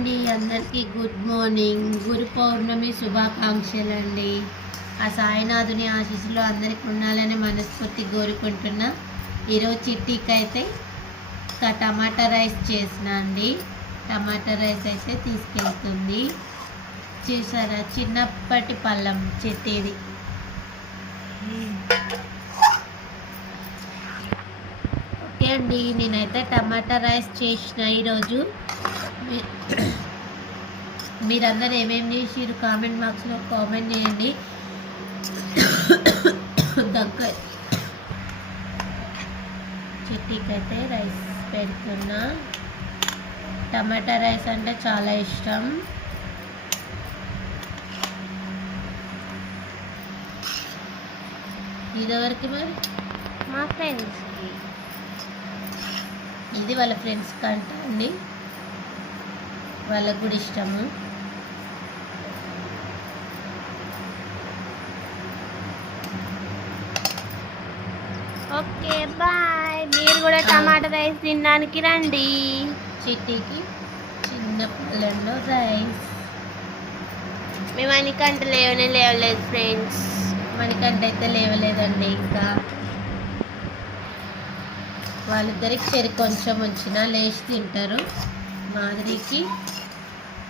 అండి, అందరికీ good morning. గురు పౌర్ణమి శుభాకాంక్షలు అండి. ఆ సాయినాథుని ఆశీస్సులు అందరికి ఉండాలని మనస్ఫూర్తి కోరుకుంటున్నా. ఈరోజు చిట్టికి అయితే టమాటా రైస్ చేసిన అండి. టమాటా రైస్ అయితే తీసుకెళ్తుంది. చూసారా, చిన్నప్పటి పళ్ళం చిట్టిది. ఓకే అండి, నేనైతే టమాటా రైస్ చేసిన ఈరోజు. మీరందరూ ఏమేమి చేసిరు కామెంట్ బాక్స్లో కామెంట్ చేయండి. దగ్గర చిట్టికైతే రైస్ పెడుతున్నా. టమాటా రైస్ అంటే చాలా ఇష్టం. ఇదివరకు మరి మా ఫ్రెండ్స్కి, ఇది వాళ్ళ ఫ్రెండ్స్ కంట అండి, వాళ్ళకు కూడా ఇష్టము. Okay bye. మీరు కూడా టమాటా రైస్ తినడానికి రండి. చిట్టికి చిన్న పళ్ళెంలో రైస్. మేము అనికంటే లేవలేదు ఫ్రెండ్స్. మనకంటే అయితే లేవలేదండి. ఇంకా వాళ్ళిద్దరికి సరి కొంచెం ఉంచినా లేచి తింటారు. మాదిరికి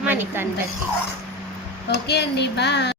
మణికంఠకి. ఓకే అండి, బాయ్.